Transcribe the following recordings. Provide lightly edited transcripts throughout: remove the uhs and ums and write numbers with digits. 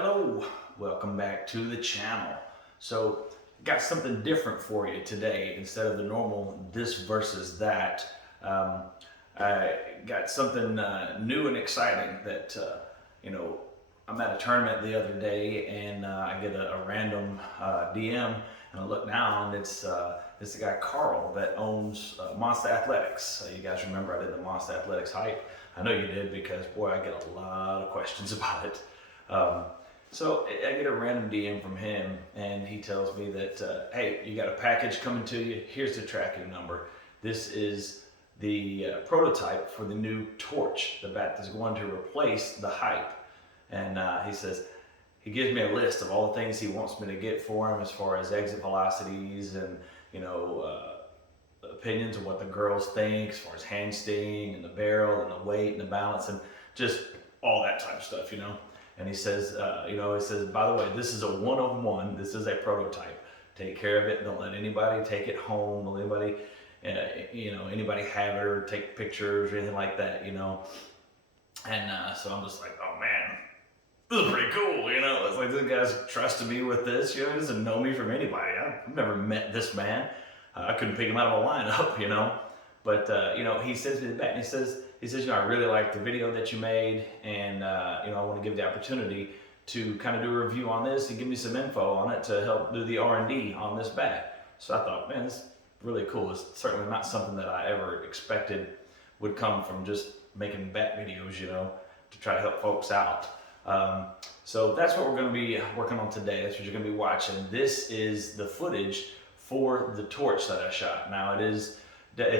Hello, welcome back to the channel. So, got something different for you today. Instead of the normal this versus that, I got something new and exciting that, I'm at a tournament the other day and I get a random DM and I look down and it's the guy Carl that owns Monsta Atthletics. You guys remember I did the Monsta Atthletics hype? I know you did because boy, I get a lot of questions about it. So I get a random DM from him and he tells me that, hey, you got a package coming to you. Here's the tracking number. This is the prototype for the new torch, the bat that's going to replace the hype. And he says, he gives me a list of all the things he wants me to get for him as far as exit velocities and, opinions of what the girls think as far as hand staying and the barrel and the weight and the balance and just all that type of stuff, And he says, by the way, this is a one-of-one. This is a prototype. Take care of it. Don't let anybody take it home. Don't let anybody, anybody have it or take pictures or anything like that, And so I'm just like, oh man, this is pretty cool, It's like this guy's trusting me with this, He doesn't know me from anybody. I've never met this man. I couldn't pick him out of a lineup, But, he sends me back and he says, I really like the video that you made and, I want to give the opportunity to kind of do a review on this and give me some info on it to help do the R&D on this bat. So I thought, man, this is really cool. It's certainly not something that I ever expected would come from just making bat videos, to try to help folks out. So that's what we're going to be working on today. That's what you're going to be watching. This is the footage for the torch that I shot. Now it's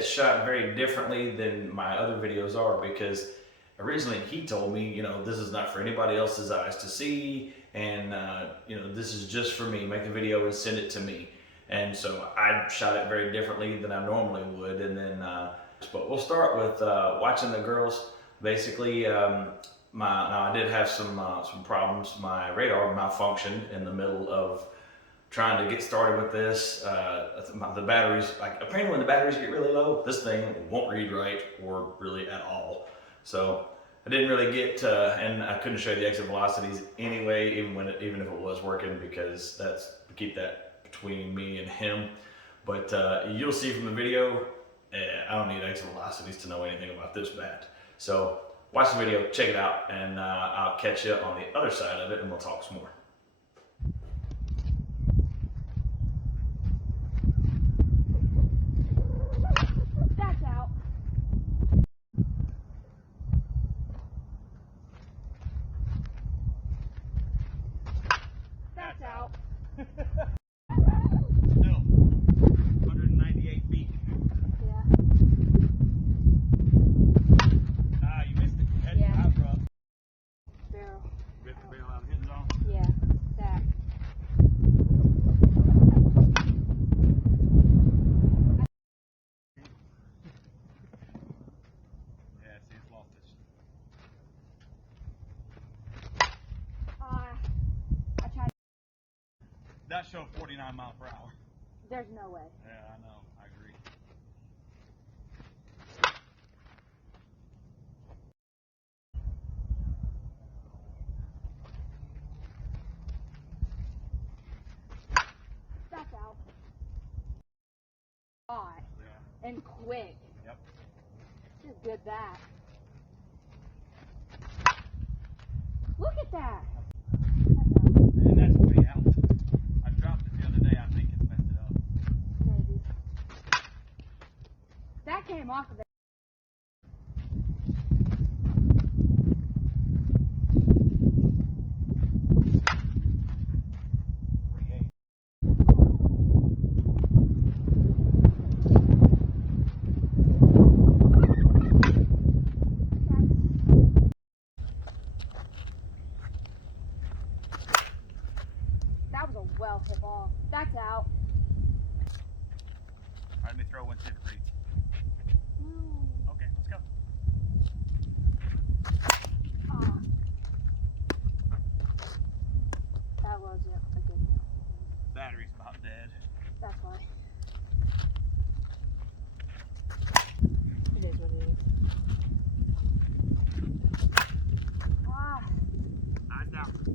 shot very differently than my other videos are because originally he told me, this is not for anybody else's eyes to see and, this is just for me. Make the video and send it to me. And so I shot it very differently than I normally would. And then, but we'll start with watching the girls. Basically, now I did have some problems. My radar malfunctioned in the middle of trying to get started with this. The batteries, apparently when the batteries get really low, this thing won't read right or really at all. So I didn't really get and I couldn't show you the exit velocities anyway, even if it was working, because we keep that between me and him. But you'll see from the video, I don't need exit velocities to know anything about this bat. So watch the video, check it out, and I'll catch you on the other side of it and we'll talk some more. Still, 198 feet. Yeah. You missed it. Head Yeah. out, bro. Barrel. Ripped the barrel out of the hit zone. Yeah. That. Yeah, see, it's lost its. I tried. That showed 49 miles per hour. There's no way. Yeah, I know. I agree. That's out. Hot. Yeah. And quick. Yep. Just good that. Look at that. And that's way out. I dropped it the other day. I think it's messed it up. Maybe. That came off of it. That was a well hit ball. That's out. All right, let me throw one, see if it reads. No. Okay, let's go. Ah. That was a good one. Battery's about dead. That's why. It is what it is. Ah. I doubt it.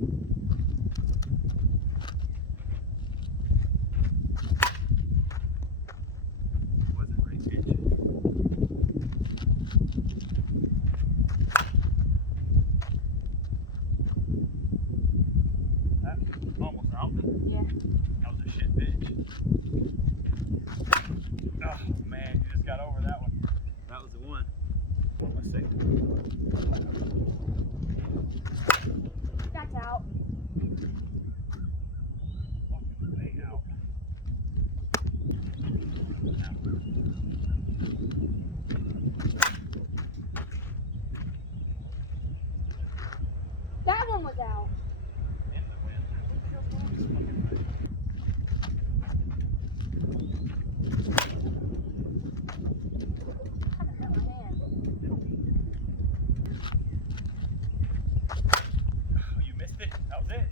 That was a shit pitch. Oh man, you just got over that one. That was the one. Let's see. That's out. Fucking way out. That one was out. In the wind. What the hell's wrong with this fucking thing? How the hell man? Oh, you missed it. That was it.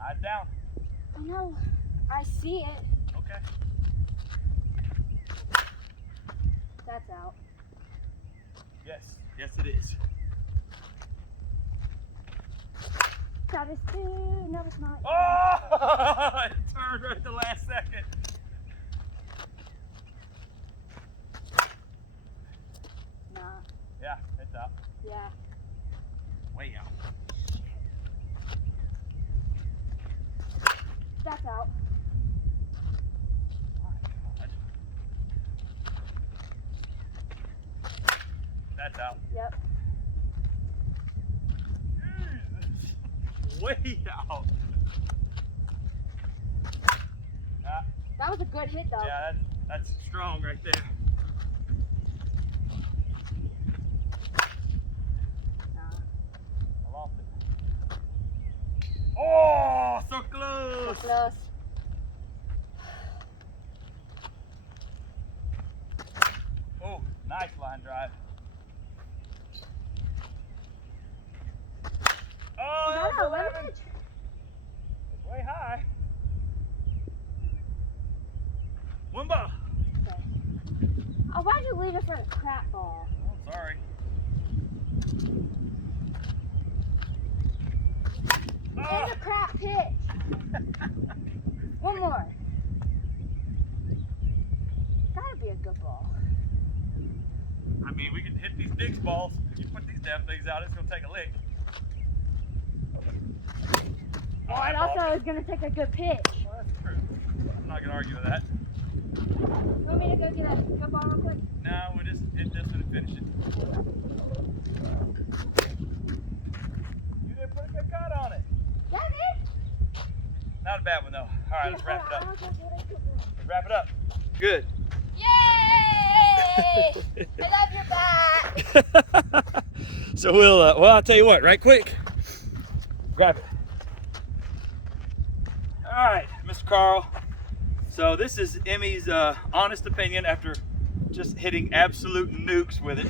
Eyes down. I know. I see it. Okay. That's out. Yes. Yes, it is. That is two. No, it's not. Oh! It turned right at the last second. Nah. Yeah, it's out. Yeah. Way out. That's out. My God. That's out. Yep. Jesus. Way out. That was a good hit though. Yeah, that's strong right there. Nah. I lost it. Oh, so close. So close. Oh, nice line drive. Oh, that was 11. It's way high. One ball. Okay. Oh, why'd you leave it for a crap ball? Oh, sorry. It's a crap pitch. One more. Gotta be a good ball. I mean, we can hit these Dix balls. If you put these damn things out, it's gonna take a lick. Oh, it also is gonna take a good pitch. Well, that's true. I'm not gonna argue with that. You want me to go get a good ball real quick? No, we'll just hit this one and finish it. You didn't put a good cut on it. Yeah, man. Not a bad one though. All right, let's wrap it up. I'll go get a good one. Let's wrap it up. Good. Yay! I love your bat. So well, I'll tell you what, right quick. Grab it. All right, Mr. Carl. So this is Emmy's honest opinion after just hitting absolute nukes with it.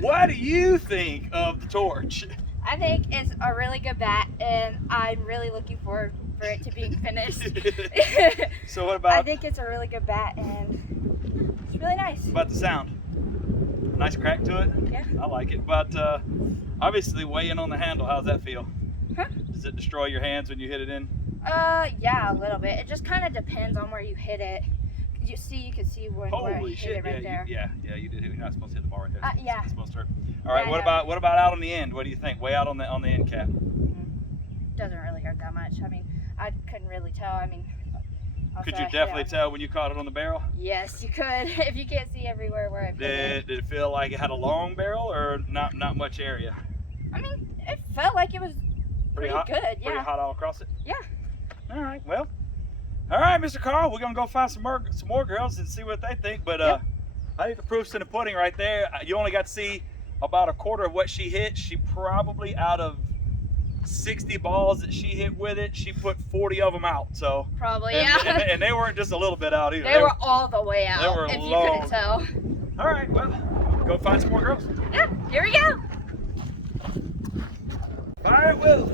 What do you think of the torch? I think it's a really good bat, and I'm really looking forward for it to being finished. So what about? I think it's a really good bat, and it's really nice. What about the sound? Nice crack to it? Yeah. I like it. But obviously weighing on the handle, how's that feel? Huh? Does it destroy your hands when you hit it in? Yeah, a little bit. It just kind of depends on where you hit it. You can see where I Holy hit shit! it right there. Yeah, you did. You're not supposed to hit the ball right there. Yeah. It's supposed to hurt. All right. Yeah, What I know. about out on the end? What do you think? Way out on the end cap. Doesn't really hurt that much. I mean, I couldn't really tell. I mean, Could also you I hit definitely it. tell when you caught it on the barrel? Yes, you could. If you can't see everywhere where I put it. Did it feel like it had a long barrel or not much area? I mean, it felt like it was pretty hot. good. Pretty Yeah. hot all across it. Yeah. All right. Well. All right, Mr. Carl. We're gonna go find some more girls and see what they think. But Yep. I think the proof's in the pudding right there. You only got to see about a quarter of what she hit. She probably out of 60 balls that she hit with it, she put 40 of them out. So Probably, and, yeah. and they weren't just a little bit out either. They were all the way out, they were if you long. couldn't tell. All right. Well, go find some more girls. Yeah, here we go. Fire at will.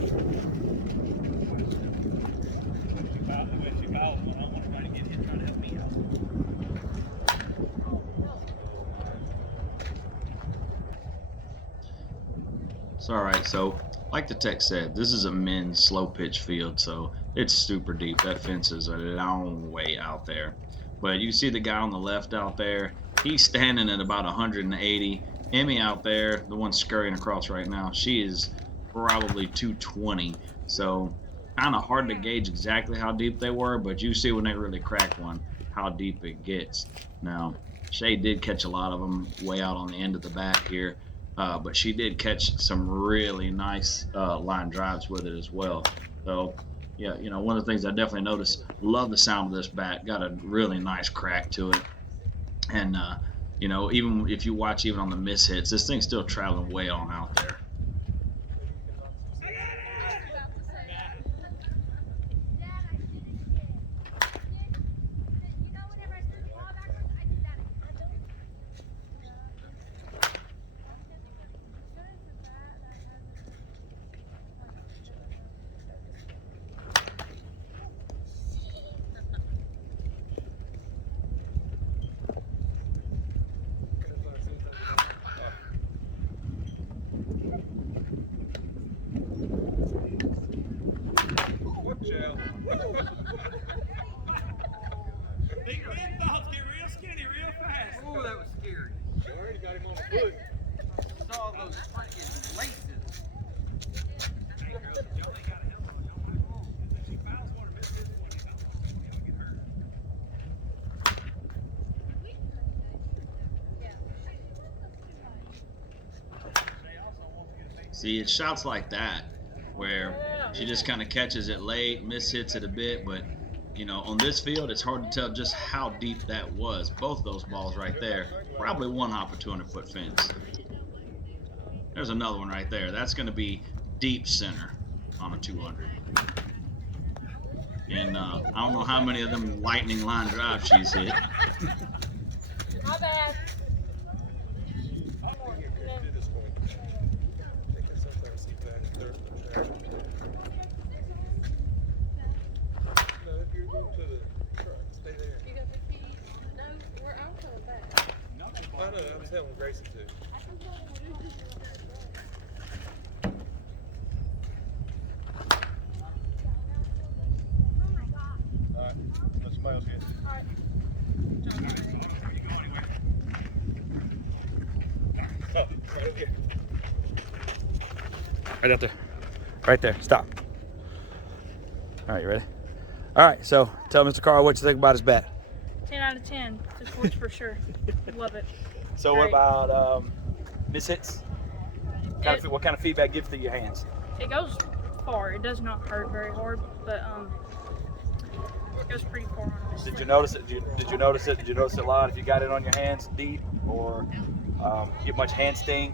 It's all right. So, like the text said, this is a men's slow pitch field, so it's super deep. That fence is a long way out there. But you see the guy on the left out there. He's standing at about 180. Emmy out there, the one scurrying across right now, she is probably 220. So kind of hard to gauge exactly how deep they were, but you see when they really crack one, how deep it gets. Now, Shay did catch a lot of them way out on the end of the bat here, but she did catch some really nice line drives with it as well. So, yeah, you know, one of the things I definitely noticed, love the sound of this bat, got a really nice crack to it. And, you know, even if you watch even on the miss hits, this thing's still traveling way on out there. Big red balls get real skinny real fast. Oh, that was scary. Already got him on the foot. Saw those freaking laces. See, it's shots like that where she just kind of catches it late, miss hits it a bit, but you know, on this field, it's hard to tell just how deep that was. Both those balls right there, probably one hop a 200-foot fence. There's another one right there. That's going to be deep center on a 200. And I don't know how many of them lightning line drives she's hit. My bad. I know, I was telling Grayson too. Alright, let somebody else get it. Right out there. Right there. Stop. All right, you ready? All right, so tell Mr. Carl what you think about his bat. 10 out of 10. This works for sure. Love it. So what Great. about miss hits? What kind of feedback gives to your hands? It goes far. It does not hurt very hard, but it goes pretty far on this Did you thing. notice it? Did you notice it? Did you notice it a lot if you got it on your hands deep, or get much hand sting?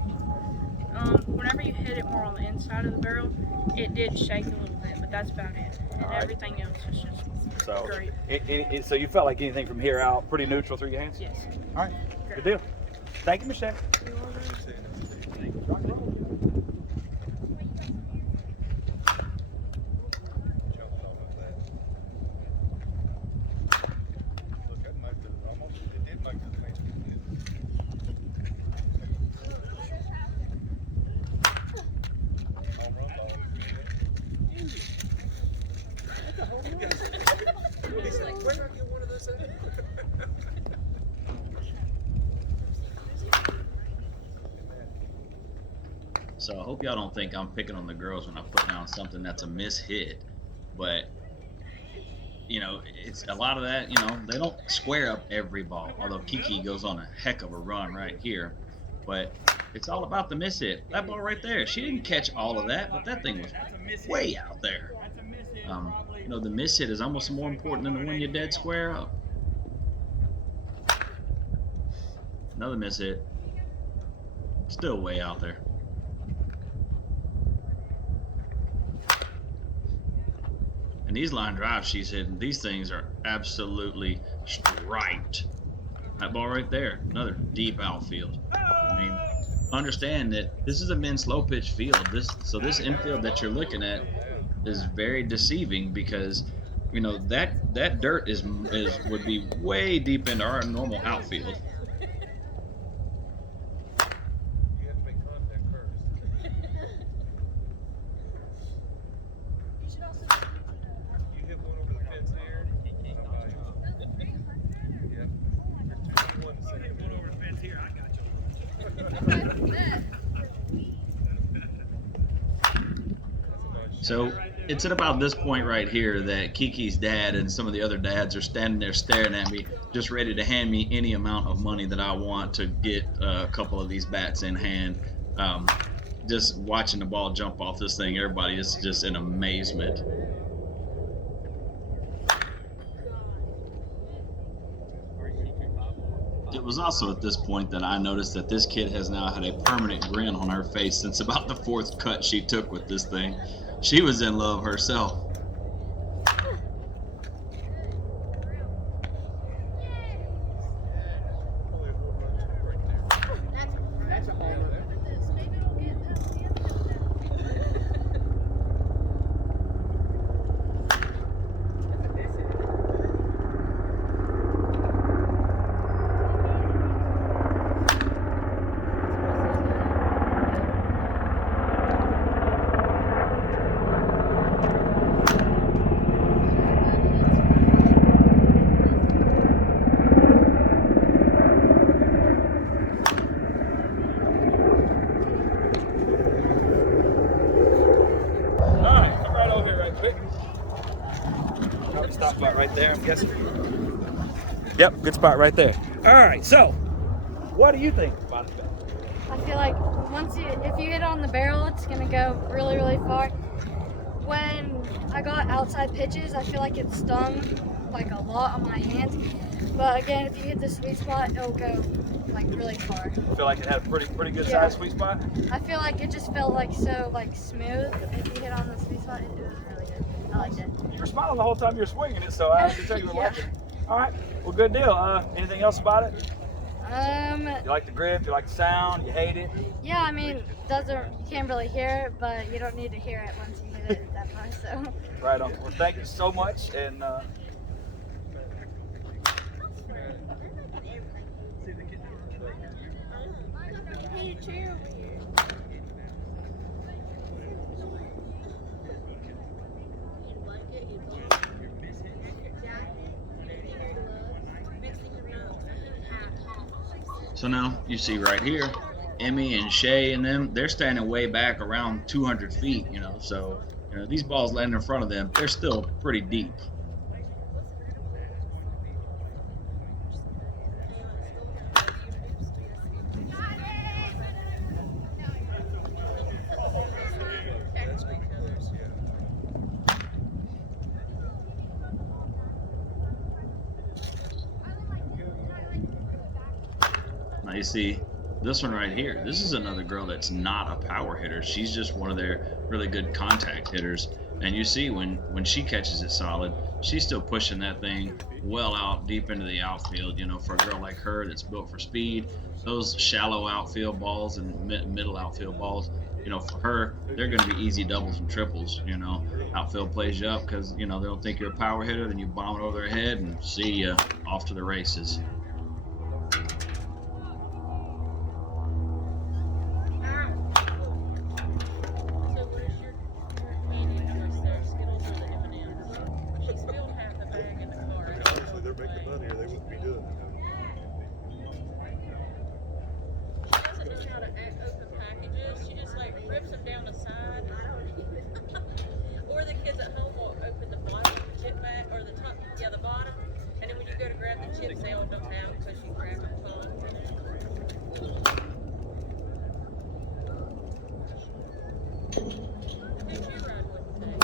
Whenever you hit it more on the inside of the barrel, it did shake a little bit, but that's about it. And All right. everything else is just So great. so you felt like anything from here out pretty neutral through your hands? Yes. All right, good deal. Thank you, Michelle. Look, that might have almost, it did make the fence. Home run ball. He said, where did I get one of those at? So I hope y'all don't think I'm picking on the girls when I put down something that's a miss hit, but you know, it's a lot of that, you know, they don't square up every ball, although Kiki goes on a heck of a run right here, but it's all about the miss hit. That ball right there, she didn't catch all of that, but that thing was way out there. You know, the miss hit is almost more important than the one you dead square up. Another miss hit, still way out there. And these line drives she's hitting, these things are absolutely striped. That ball right there, another deep outfield. I mean, understand that this is a men's slow pitch field. So this infield that you're looking at is very deceiving because, you know, that dirt would be way deep into our normal outfield. You have to make contact first. You hit one over the fence here. I'll buy you. Yeah. You're 2-1 to say. Hit one over the fence here. I got you. So It's at about this point right here that Kiki's dad and some of the other dads are standing there staring at me, just ready to hand me any amount of money that I want to get a couple of these bats in hand. Just watching the ball jump off this thing, everybody is just in amazement. It was also at this point that I noticed that this kid has now had a permanent grin on her face since about the 4th cut she took with this thing. She was in love herself. That's a home run. All right, come right over here right quick. Probably stop spot right there, I'm guessing. Yep, good spot right there. All right, so what do you think about it? I feel like if you hit on the barrel, it's gonna go really, really far. When I got outside pitches, I feel like it stung like a lot on my hands. But again, if you hit the sweet spot, it'll go like really far. I feel like it had a pretty good size sweet spot. I feel like it just felt like so like smooth. If you hit on the sweet spot, it was really good. I liked it. You were smiling the whole time you were swinging it, so I have to tell you were Yeah. liking it. All right, well, good deal. Anything else about it? You like the grip? You like the sound? You hate it? Yeah, I mean, you can't really hear it, but you don't need to hear it once you hit it that far. So. Right on. Well, thank you so much, and So now you see right here, Emmy and Shay and them, they're standing way back around 200 feet, so these balls landing in front of them, they're still pretty deep. Now you see this one right here. This is another girl that's not a power hitter. She's just one of their really good contact hitters. And you see when she catches it solid, she's still pushing that thing well out deep into the outfield. For a girl like her that's built for speed, those shallow outfield balls and middle outfield balls, for her, they're going to be easy doubles and triples. Outfield plays you up because, they don't think you're a power hitter. Then you bomb it over their head and see you off to the races. Obviously, they're making money or they wouldn't be doing it. She just like rips them down the side. Or the kids at home will open the bottom of the chip bag, or the top, the bottom, and then when you go to grab the chips, they all dump out because you grab them full. Who'd you ride with today?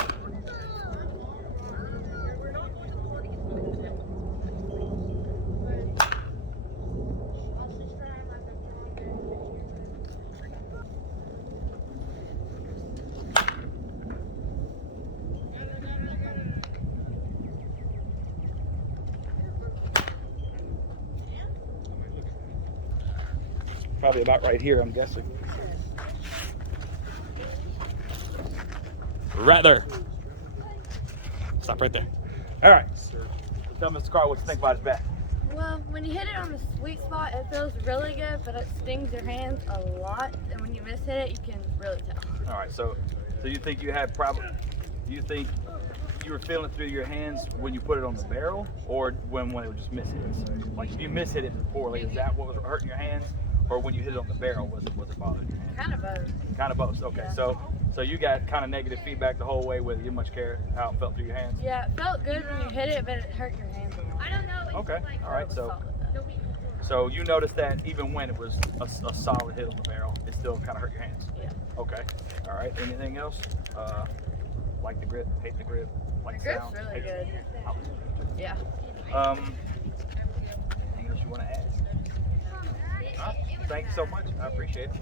We're not going to the party today. probably about right here, I'm guessing. Right there. Stop right there. All right. Tell Mr. Carl what you think about his bat. Well, when you hit it on the sweet spot, it feels really good, but it stings your hands a lot. And when you miss hit it, you can really tell. All right. So you think you had you think you were feeling it through your hands when you put it on the barrel, or when it was just miss hit? Like if you miss hit it before, like is that what was hurting your hands, or when you hit it on the barrel was it bothering your hands? Kind of both. Kind of both. Okay. Yeah. So So you got kind of negative feedback the whole way with it. You didn't much care how it felt through your hands? Yeah, it felt good when you hit it, but it hurt your hands a lot. I don't know. Okay, all right. So Solid. so you noticed that even when it was a solid hit on the barrel, it still kind of hurt your hands? Yeah. Okay, all right. Anything else? Like the grip, hate the grip, like The the grip's sound? really hate the- good. Yeah. Anything else you want to add? All right, thank you so much. I appreciate it.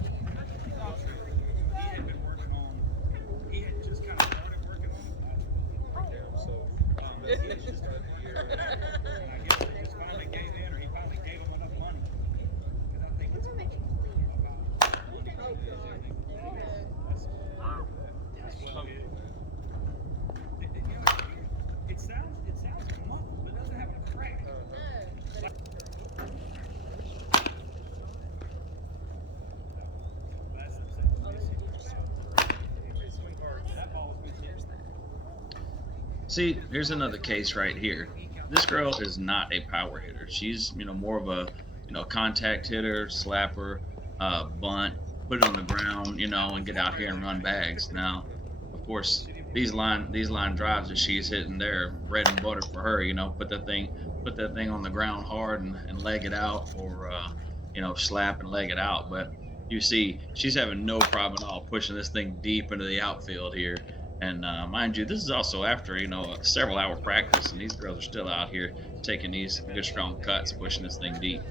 He had just kind of started working on it. So he had just started the year. And I guess they just finally gave in, or he finally gave him enough money. Because I think it's about $20 That's well good. It sounds muffled, but it doesn't have a crack. See, here's another case right here. This girl is not a power hitter. She's, more of a, contact hitter, slapper, bunt, put it on the ground, and get out here and run bags. Now, of course, these line drives that she's hitting, they're bread and butter for her. Put that thing on the ground hard and leg it out, or slap and leg it out. But you see, she's having no problem at all pushing this thing deep into the outfield here. And mind you, this is also after a several hour practice, and these girls are still out here taking these good strong cuts, pushing this thing deep.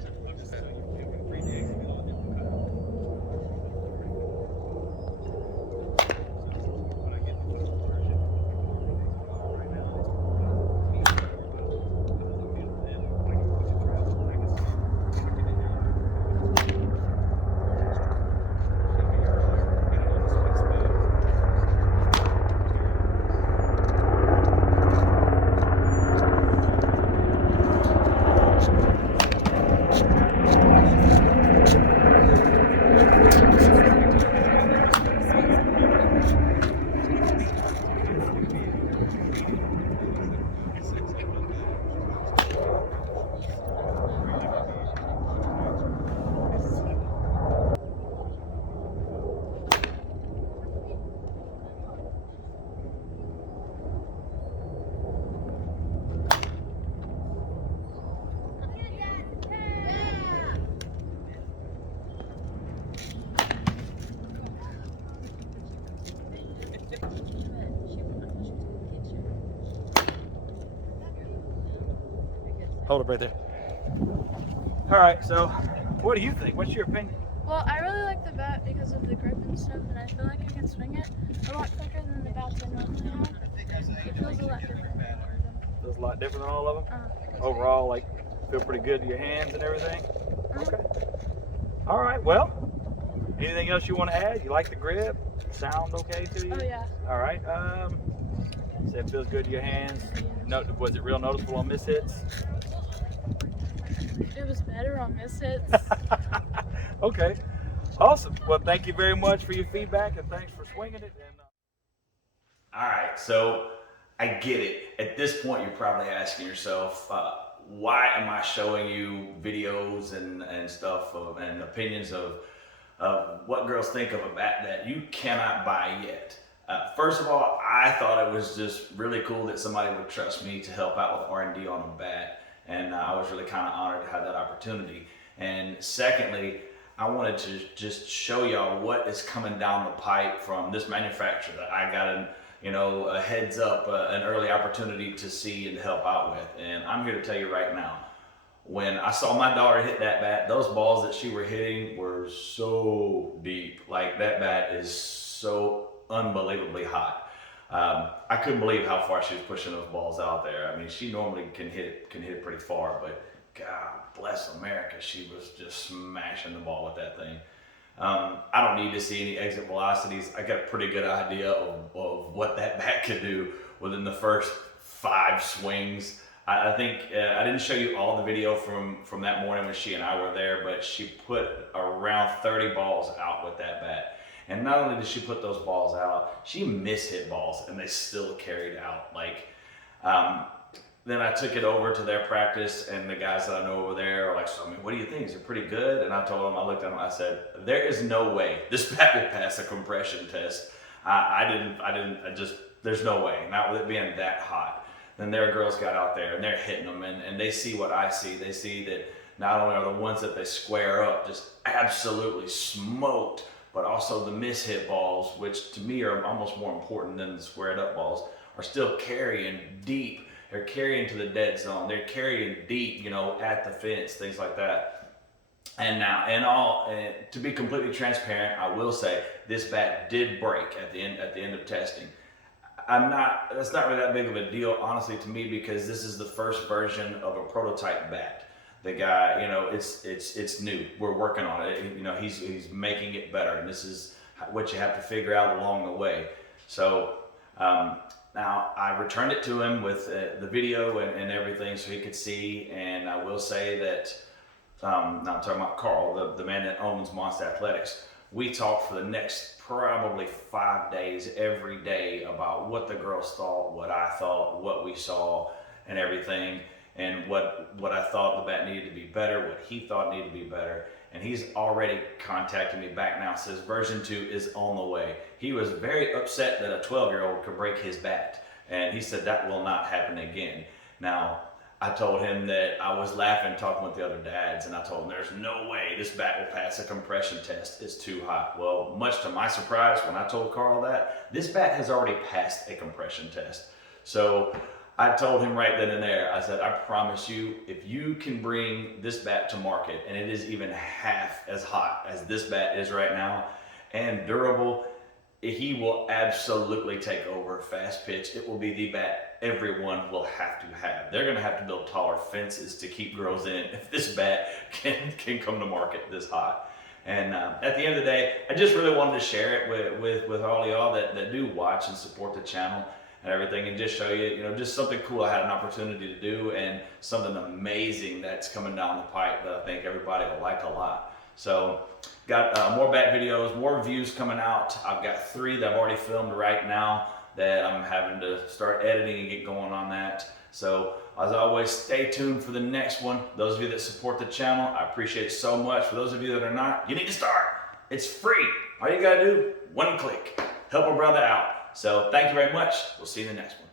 Hold it right there. All right, so what do you think? What's your opinion? Well, I really like the bat because of the grip and stuff, and I feel like I can swing it a lot quicker than the bats I normally have. It feels a lot different than all of them. Feels a lot different than all of them? Uh, Overall, like, feel pretty good to your hands and everything? uh, Okay. All right, well, anything else you want to add? You like the grip? Sound okay to you? Oh yeah. All right. Say it feels good to your hands. No, was it real noticeable on miss hits? It was better on miss hits. Okay. Awesome. Well, thank you very much for your feedback, and thanks for swinging it. And, All right, so I get it. At this point, you're probably asking yourself, why am I showing you videos and stuff and opinions of what girls think of a bat that you cannot buy yet? First of all, I thought it was just really cool that somebody would trust me to help out with R&D on a bat, and I was really kind of honored to have that opportunity. And secondly, I wanted to just show y'all what is coming down the pipe from this manufacturer that I got a heads up, an early opportunity to see and help out with. And I'm here to tell you right now, when I saw my daughter hit that bat, those balls that she were hitting were so deep. Like, that bat is so unbelievably hot. I couldn't believe how far she was pushing those balls out there. I mean, she normally can hit it pretty far, but God bless America, she was just smashing the ball with that thing. I don't need to see any exit velocities. I got a pretty good idea of what that bat could do within the first 5 swings. I think I didn't show you all the video from that morning when she and I were there, but she put around 30 balls out with that bat. And not only did she put those balls out, she mishit balls and they still carried out. Then I took it over to their practice, and the guys that I know over there are like, so, what do you think? Is it pretty good? And I told them, I looked at them, I said, there is no way this bat will pass a compression test. There's no way, not with it being that hot. Then their girls got out there and they're hitting them, and they see what I see. They see that not only are the ones that they square up just absolutely smoked, but also the miss-hit balls, which to me are almost more important than the squared up balls, are still carrying deep. They're carrying to the dead zone. They're carrying deep, at the fence, things like that. And now, and to be completely transparent, I will say this bat did break at the end of testing. That's not really that big of a deal, honestly, to me, because this is the first version of a prototype bat. The guy, it's new. We're working on it. He's making it better, and this is what you have to figure out along the way. So now I returned it to him with the video and everything, so he could see. And I will say that now I'm talking about Carl, the man that owns Monsta Athletics. We talked for the next probably 5 days every day about what the girls thought, what I thought, what we saw, and everything. And what I thought the bat needed to be better, what he thought needed to be better. And he's already contacted me back now, says version 2 is on the way. He was very upset that a 12-year-old could break his bat. And he said that will not happen again. Now, I told him that I was laughing, talking with the other dads, and I told him there's no way this bat will pass a compression test. It's too hot. Well, much to my surprise, when I told Carl that, this bat has already passed a compression test. So I told him right then and there, I said, I promise you, if you can bring this bat to market and it is even half as hot as this bat is right now and durable, he will absolutely take over Fastpitch. It will be the bat everyone will have to have. They're going to have to build taller fences to keep girls in if this bat can come to market this hot. And at the end of the day, I just really wanted to share it with all of y'all that do watch and support the channel and everything, and just show you, just something cool I had an opportunity to do, and something amazing that's coming down the pipe that I think everybody will like a lot. So got more bat videos, more reviews coming out. I've got 3 that I've already filmed right now that I'm having to start editing and get going on that. So as always, stay tuned for the next one. Those of you that support the channel, I appreciate it so much. For those of you that are not, you need to start. It's free. All you gotta do, 1 click. Help a brother out. So thank you very much. We'll see you in the next one.